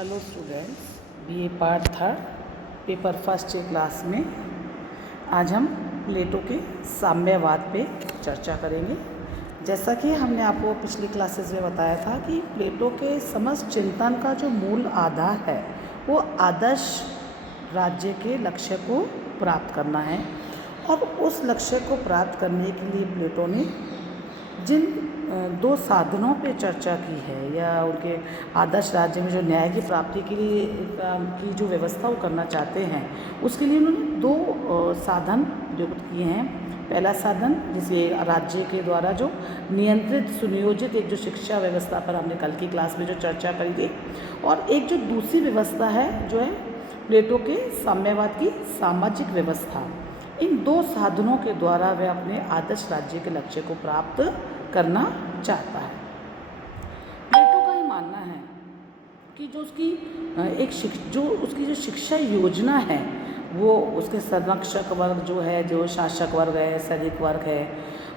Hello students, BA part third paper first class में आज हम प्लेटो के साम्यवाद पे चर्चा करेंगे। जैसा कि हमने आपको पिछली क्लासेस में बताया था कि प्लेटो के समस्त चिंतन का जो मूल आधार है वो आदर्श राज्य के लक्ष्य को प्राप्त करना है, और उस लक्ष्य को प्राप्त करने के लिए प्लेटो ने जिन दो साधनों पे चर्चा की है, या उनके आदर्श राज्य में जो न्याय की प्राप्ति के लिए की जो व्यवस्था वो करना चाहते हैं, उसके लिए उन्होंने दो साधन नियुक्त किए हैं। पहला साधन जिसे राज्य के द्वारा जो नियंत्रित सुनियोजित एक जो शिक्षा व्यवस्था पर हमने कल की क्लास में जो चर्चा करी थी, और एक जो दूसरी व्यवस्था है जो है प्लेटो के साम्यवाद की सामाजिक व्यवस्था। इन दो साधनों के द्वारा वह अपने आदर्श राज्य के लक्ष्य को प्राप्त करना चाहता है। प्लेटो का ये मानना है कि जो उसकी जो शिक्षा योजना है वो उसके संरक्षक वर्ग जो है, जो शासक वर्ग है, सैनिक वर्ग है,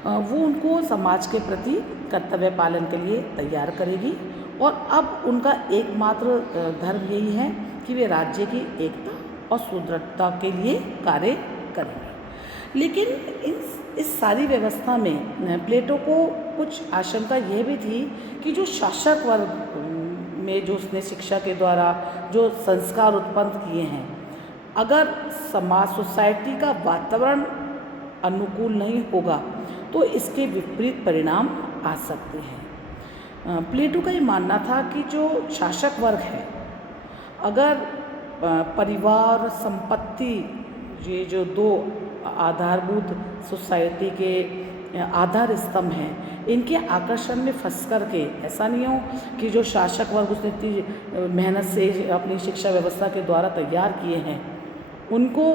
वो उनको समाज के प्रति कर्तव्य पालन के लिए तैयार करेगी। और अब उनका एकमात्र धर्म यही है कि वे राज्य की एकता और सुदृढ़ता के लिए कार्य करेंगे। लेकिन इस सारी व्यवस्था में प्लेटो को कुछ आशंका यह भी थी कि जो शासक वर्ग में जो उसने शिक्षा के द्वारा जो संस्कार उत्पन्न किए हैं, अगर समाज सोसाइटी का वातावरण अनुकूल नहीं होगा तो इसके विपरीत परिणाम आ सकते हैं। प्लेटो का ये मानना था कि जो शासक वर्ग है, अगर परिवार संपत्ति, ये जो दो आधारभूत सोसाइटी के आधार स्तंभ हैं, इनके आकर्षण में फंस कर के, ऐसा नहीं हो कि जो शासक वर्ग उसने इतनी मेहनत से अपनी शिक्षा व्यवस्था के द्वारा तैयार किए हैं, उनको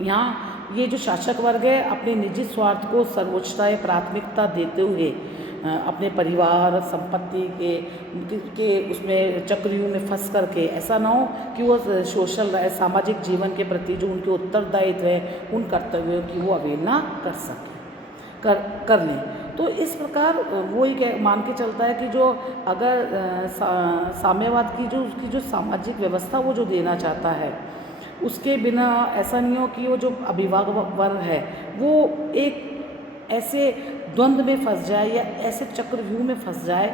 यहाँ ये जो शासक वर्ग है अपने निजी स्वार्थ को सर्वोच्चता या प्राथमिकता देते हुए अपने परिवार संपत्ति के उसमें चक्रव्यूह में फंस करके, ऐसा ना हो कि वो सोशल सामाजिक जीवन के प्रति जो उनके उत्तरदायित्व है, उन कर्तव्यों की वो अवहेलना कर लें। तो इस प्रकार वो ही मान के चलता है कि जो अगर साम्यवाद की जो उसकी जो सामाजिक व्यवस्था वो जो देना चाहता है, उसके बिना ऐसा नहीं हो कि वो जो अभिभावक वर्ग है वो एक ऐसे द्वंद्व में फंस जाए या ऐसे चक्रव्यूह में फंस जाए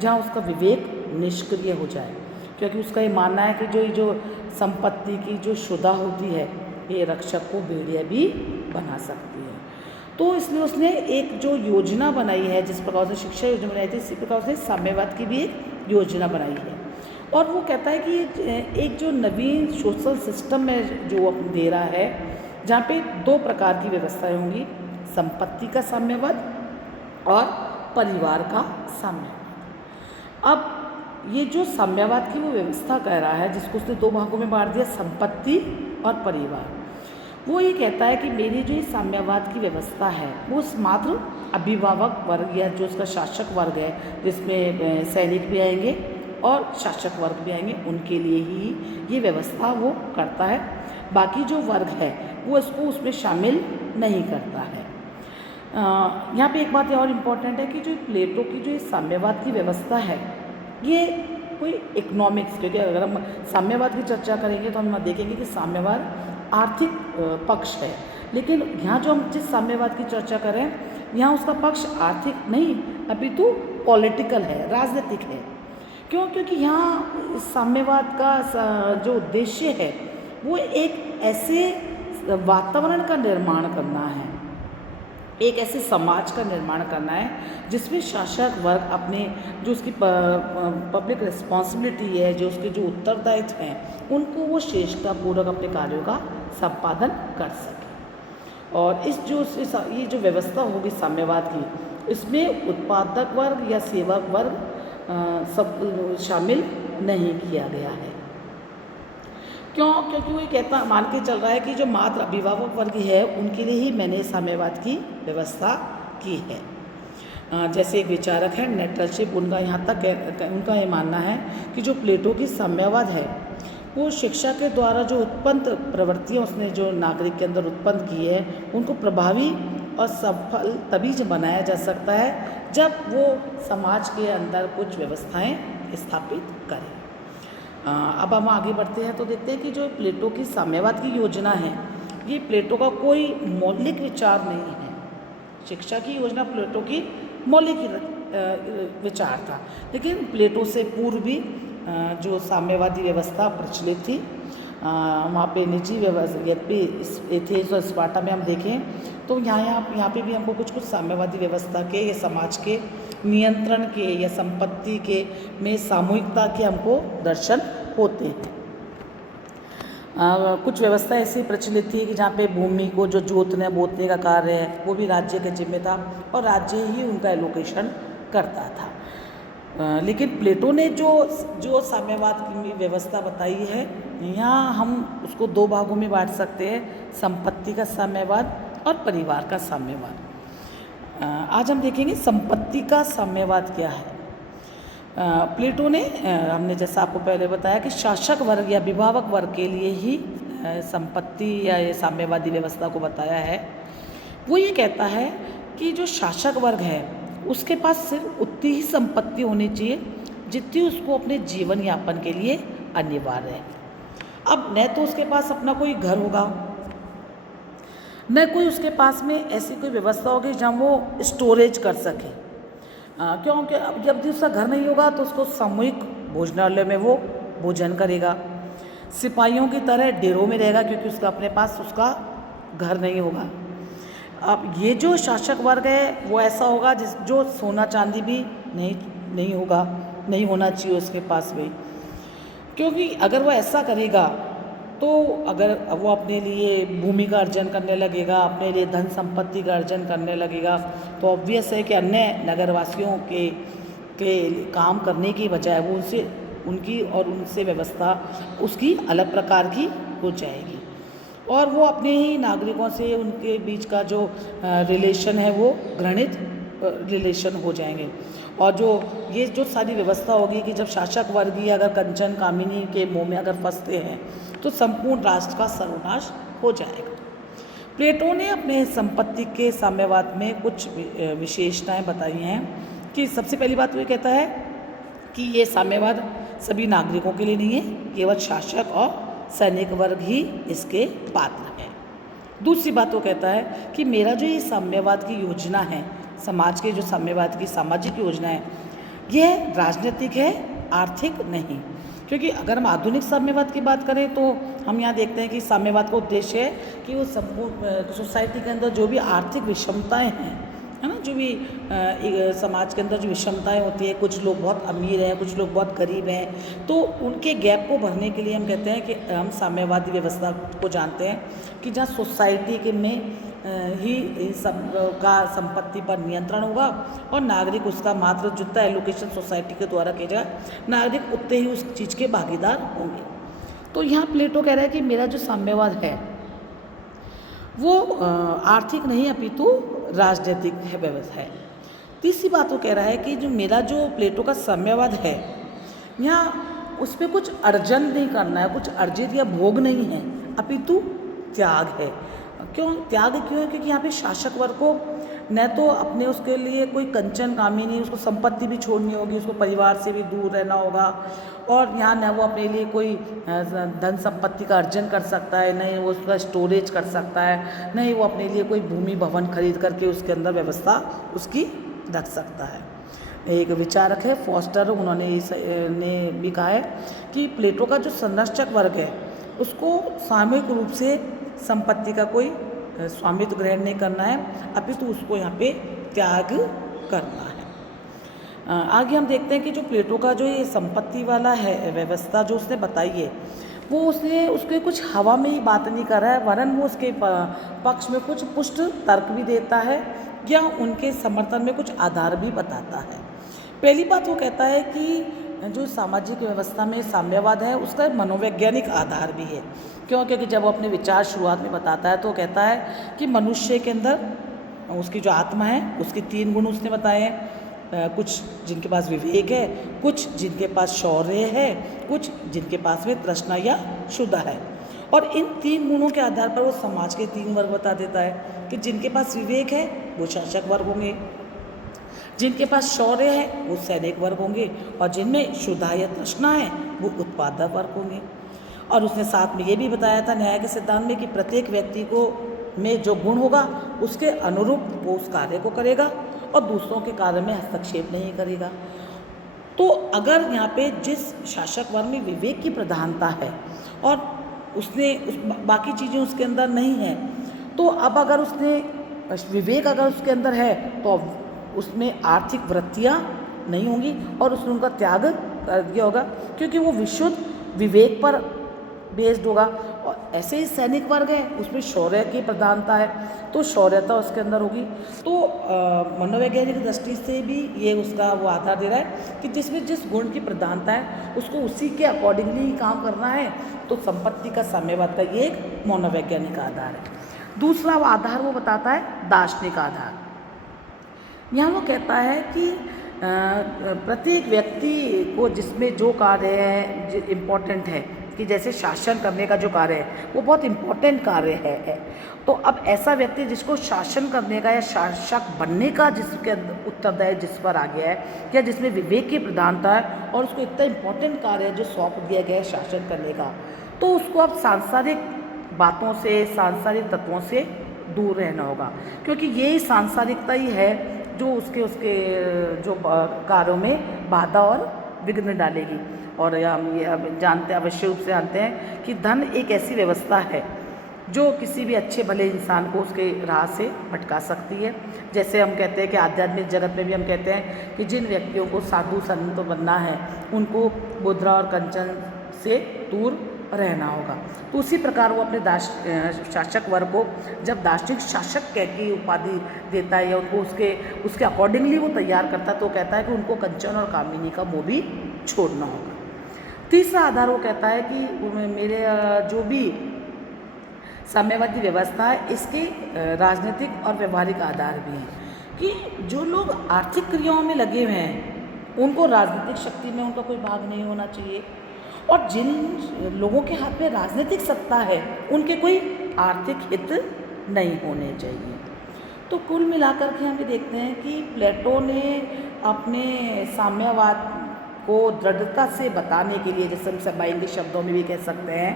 जहाँ उसका विवेक निष्क्रिय हो जाए, क्योंकि उसका ये मानना है कि जो संपत्ति की जो शुदा होती है, ये रक्षक को भेड़िया भी बना सकती है। तो इसलिए उसने एक जो योजना बनाई है, जिस प्रकार से शिक्षा योजना बनाई थी, इसी प्रकार से साम्यवाद की भी एक योजना बनाई है। और वो कहता है कि एक जो नवीन सोशल सिस्टम में जो दे रहा है, जहाँ पे दो प्रकार की व्यवस्थाएं होंगी, संपत्ति का साम्यवाद और परिवार का साम्यवाद। अब ये जो साम्यवाद की वो व्यवस्था कह रहा है, जिसको उसने दो भागों में बांट दिया, संपत्ति और परिवार, वो ये कहता है कि मेरी जो ये साम्यवाद की व्यवस्था है वो मात्र अभिभावक वर्ग या जो उसका शासक वर्ग है, जिसमें सैनिक भी आएंगे और शासक वर्ग भी आएंगे, उनके लिए ही ये व्यवस्था वो करता है। बाकी जो वर्ग है वो इसको उसमें शामिल नहीं करता है। यहाँ पे एक बात और इम्पॉर्टेंट है कि जो प्लेटो की जो साम्यवाद की व्यवस्था है, ये कोई इकोनॉमिक्स, क्योंकि अगर हम साम्यवाद की चर्चा करेंगे तो हम देखेंगे कि साम्यवाद आर्थिक पक्ष है, लेकिन यहाँ जो हम जिस साम्यवाद की चर्चा करें, यहाँ उसका पक्ष आर्थिक नहीं अपितु पॉलिटिकल है, राजनीतिक है। क्यों? क्योंकि यहाँ साम्यवाद का जो उद्देश्य है वो एक ऐसे वातावरण का निर्माण करना है, एक ऐसे समाज का निर्माण करना है जिसमें शासक वर्ग अपने जो उसकी पब्लिक रिस्पॉन्सिबिलिटी है, जो उसके जो उत्तरदायित्व हैं, उनको वो श्रेष्ठतापूर्वक अपने कार्यों का संपादन कर सके। और ये जो व्यवस्था होगी साम्यवाद की, इसमें उत्पादक वर्ग या सेवक वर्ग सब शामिल नहीं किया गया है। क्यों? क्योंकि वो ये मान के चल रहा है कि जो मात्र अभिभावक वर्ग है उनके लिए ही मैंने साम्यवाद की व्यवस्था की है। जैसे एक विचारक है नेटलशिप, उनका यहाँ तक उनका ये मानना है कि जो प्लेटो की साम्यवाद है वो शिक्षा के द्वारा जो उत्पन्न प्रवृत्तियाँ उसने जो नागरिक के अंदर उत्पन्न की है, उनको प्रभावी और सफल तभी से बनाया जा सकता है जब वो समाज के अंदर कुछ व्यवस्थाएं स्थापित करें। अब हम आगे बढ़ते हैं तो देखते हैं कि जो प्लेटो की साम्यवाद की योजना है, ये प्लेटो का कोई मौलिक विचार नहीं है। शिक्षा की योजना प्लेटो की मौलिक विचार था, लेकिन प्लेटो से पूर्व भी जो साम्यवादी व्यवस्था प्रचलित थी, वहाँ पे निजी व्यवस्था यद्यपि एथेंस और स्पार्टा में हम देखें तो यहाँ पे भी हमको कुछ साम्यवादी व्यवस्था के या समाज के नियंत्रण के या संपत्ति के में सामूहिकता के हमको दर्शन होते हैं। कुछ व्यवस्था ऐसी प्रचलित थी कि जहाँ पे भूमि को जो जोतने बोतने का कार्य है वो भी राज्य के जिम्मे था और राज्य ही उनका एलोकेशन करता था। लेकिन प्लेटो ने जो साम्यवाद की व्यवस्था बताई है, यहाँ हम उसको दो भागों में बांट सकते हैं, संपत्ति का साम्यवाद और परिवार का साम्यवाद। आज हम देखेंगे संपत्ति का साम्यवाद क्या है। प्लेटो ने हमने जैसा आपको पहले बताया कि शासक वर्ग या विभावक वर्ग के लिए ही संपत्ति या ये साम्यवादी व्यवस्था को बताया है। वो ये कहता है कि जो शासक वर्ग है उसके पास सिर्फ उतनी ही संपत्ति होनी चाहिए जितनी उसको अपने जीवन यापन के लिए अनिवार्य है। अब न तो उसके पास अपना कोई घर होगा, न कोई उसके पास में ऐसी कोई व्यवस्था होगी जहाँ वो स्टोरेज कर सके, क्योंकि अब जब भी उसका घर नहीं होगा तो उसको सामूहिक भोजनालय में वो भोजन करेगा, सिपाहियों की तरह डेरों में रहेगा क्योंकि उसका अपने पास उसका घर नहीं होगा। अब ये जो शासक वर्ग है वो ऐसा होगा जो सोना चांदी भी नहीं होगा, नहीं होना चाहिए उसके पास भी, क्योंकि अगर वो ऐसा करेगा तो अगर वो अपने लिए भूमि का अर्जन करने लगेगा, अपने लिए धन संपत्ति का अर्जन करने लगेगा, तो ऑब्वियस है कि अन्य नगरवासियों के काम करने की बजाय वो उनसे व्यवस्था उसकी अलग प्रकार की हो जाएगी और वो अपने ही नागरिकों से उनके बीच का जो रिलेशन है वो घृणित रिलेशन हो जाएंगे। और ये जो सारी व्यवस्था होगी कि जब शासक वर्ग ही अगर कंचन कामिनी के मोह में अगर फंसते हैं तो संपूर्ण राष्ट्र का सर्वनाश हो जाएगा। प्लेटो ने अपने संपत्ति के साम्यवाद में कुछ विशेषताएं बताई हैं कि सबसे पहली बात वो ये कहता है कि ये साम्यवाद सभी नागरिकों के लिए नहीं है, केवल शासक और सैनिक वर्ग ही इसके पात्र हैं। दूसरी बात वो कहता है कि मेरा जो ये साम्यवाद की योजना है, समाज के जो साम्यवाद की सामाजिक योजना है, यह राजनीतिक है, आर्थिक नहीं। क्योंकि अगर हम आधुनिक साम्यवाद की बात करें तो हम यहाँ देखते हैं कि साम्यवाद का उद्देश्य है कि वो संपूर्ण सोसाइटी के अंदर जो भी आर्थिक विषमताएं हैं, है ना, जो भी समाज के अंदर जो विषमताएं होती है, कुछ लोग बहुत अमीर हैं, कुछ लोग बहुत गरीब हैं, तो उनके गैप को भरने के लिए हम कहते हैं कि हम साम्यवादी व्यवस्था को जानते हैं कि जहाँ सोसाइटी के में ही सब का संपत्ति पर नियंत्रण होगा और नागरिक उसका मात्र जितना एलोकेशन सोसाइटी के द्वारा किया जाएगा, नागरिक उतने ही उस चीज़ के भागीदार होंगे। तो यहाँ प्लेटो कह रहा है कि मेरा जो साम्यवाद है वो आर्थिक नहीं अपितु राजनीतिक है व्यवस्था है। तीसरी बात वो कह रहा है कि जो प्लेटो का साम्यवाद है, यहाँ उस पर कुछ अर्जन नहीं करना है, कुछ अर्जित या भोग नहीं है, अपितु त्याग है। त्याग क्यों है? क्योंकि यहाँ पे शासक वर्ग को न तो अपने उसके लिए कोई कंचन कामिनी, उसको संपत्ति भी छोड़नी होगी, उसको परिवार से भी दूर रहना होगा, और यहाँ न वो अपने लिए कोई धन संपत्ति का अर्जन कर सकता है, नहीं वो उसका स्टोरेज कर सकता है, नहीं वो अपने लिए कोई भूमि भवन खरीद करके उसके अंदर व्यवस्था उसकी रख सकता है। एक विचारक है फॉस्टर, उन्होंने भी कहा है कि प्लेटो का जो संरक्षक वर्ग है उसको सामूहिक रूप से संपत्ति का कोई स्वामित्व ग्रहण नहीं करना है, अपितु उसको यहाँ पे त्याग करना है। आगे हम देखते हैं कि जो प्लेटो का जो ये संपत्ति वाला है व्यवस्था जो उसने बताई है, वो उसके कुछ हवा में ही बात नहीं कर रहा है, वरन वो उसके पक्ष में कुछ पुष्ट तर्क भी देता है या उनके समर्थन में कुछ आधार भी बताता है। पहली बात वो कहता है कि जो सामाजिक व्यवस्था में साम्यवाद है उसका मनोवैज्ञानिक आधार भी है। क्योंकि जब वो अपने विचार शुरुआत में बताता है तो कहता है कि मनुष्य के अंदर उसकी जो आत्मा है उसके 3 गुण उसने बताए हैं, कुछ जिनके पास विवेक है, कुछ जिनके पास शौर्य है, कुछ जिनके पास में तृष्णा या क्षुधा है। और इन 3 गुणों के आधार पर वो समाज के 3 वर्ग बता देता है कि जिनके पास विवेक है वो शासक वर्ग होंगे, जिनके पास शौर्य है वो सैनिक वर्ग होंगे, और जिनमें क्षुधा या तृष्णा है वो उत्पादक वर्ग होंगे। और उसने साथ में ये भी बताया था न्याय के सिद्धांत में कि प्रत्येक व्यक्ति को में जो गुण होगा उसके अनुरूप वो उस कार्य को करेगा और दूसरों के कार्य में हस्तक्षेप नहीं करेगा। तो अगर यहाँ पे जिस शासक वर्ग में विवेक की प्रधानता है और उसने बाकी चीज़ें उसके अंदर नहीं है, तो अब अगर उसने विवेक अगर उसके अंदर है तो उसमें आर्थिक वृत्तियाँ नहीं होंगी और उसने उनका त्याग कर दिया होगा, क्योंकि वो विशुद्ध विवेक पर बेस्ड होगा। और ऐसे ही सैनिक वर्ग है उसमें शौर्य की प्रधानता है, तो शौर्यता उसके अंदर होगी। तो मनोवैज्ञानिक दृष्टि से भी ये उसका वो आधार दे रहा है कि जिसमें जिस गुण की प्रधानता है उसको उसी के अकॉर्डिंगली ही काम करना है। तो संपत्ति का साम्यवाद का ये एक मनोवैज्ञानिक आधार है। दूसरा वो आधार वो बताता है दार्शनिक आधार। यहाँ वो कहता है कि प्रत्येक व्यक्ति को जिसमें जो कार्य है इम्पोर्टेंट है, कि जैसे शासन करने का जो कार्य है वो बहुत इम्पोर्टेंट कार्य है। तो अब ऐसा व्यक्ति जिसको शासन करने का या शासक बनने का जिसके उत्तरदायी जिस पर आ गया है या जिसमें विवेक की प्रधानता है और उसको इतना इम्पोर्टेंट कार्य है जो सौंप दिया गया है शासन करने का, तो उसको अब सांसारिक बातों से सांसारिक तत्वों से दूर रहना होगा, क्योंकि यही सांसारिकता ही है जो उसके जो कार्यों में बाधा और विघ्न डालेगी। और हम ये जानते हैं, अवश्य रूप से जानते हैं कि धन एक ऐसी व्यवस्था है जो किसी भी अच्छे भले इंसान को उसके राह से भटका सकती है। जैसे हम कहते हैं कि आध्यात्मिक जगत में भी हम कहते हैं कि जिन व्यक्तियों को साधु संत बनना है उनको मुद्रा और कंचन से दूर रहना होगा। तो उसी प्रकार वो अपने शासक वर्ग को जब दार्शनिक शासक कह की उपाधि देता है या उनको उसके अकॉर्डिंगली वो तैयार करता है, तो कहता है कि उनको कंचन और कामिनी का मोह भी छोड़ना होगा। तीसरा आधार वो कहता है कि मेरे जो भी साम्यवादी व्यवस्था है इसके राजनीतिक और व्यवहारिक आधार भी हैं, कि जो लोग आर्थिक क्रियाओं में लगे हुए हैं उनको राजनीतिक शक्ति में उनका कोई भाग नहीं होना चाहिए, और जिन लोगों के हाथ में राजनीतिक सत्ता है उनके कोई आर्थिक हित नहीं होने चाहिए। तो कुल मिलाकर के हम ये देखते हैं कि प्लेटो ने अपने साम्यवाद को दृढ़ता से बताने के लिए, जैसे हम सबाइन के शब्दों में भी कह सकते हैं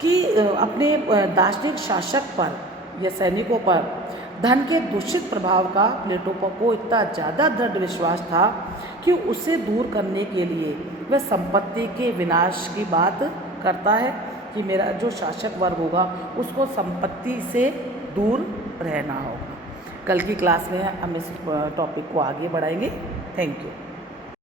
कि अपने दार्शनिक शासक पर या सैनिकों पर धन के दूषित प्रभाव का प्लेटो को इतना ज़्यादा दृढ़ विश्वास था कि उसे दूर करने के लिए वह संपत्ति के विनाश की बात करता है कि मेरा जो शासक वर्ग होगा उसको संपत्ति से दूर रहना होगा। कल की क्लास में हम इस टॉपिक को आगे बढ़ाएंगे। Thank you.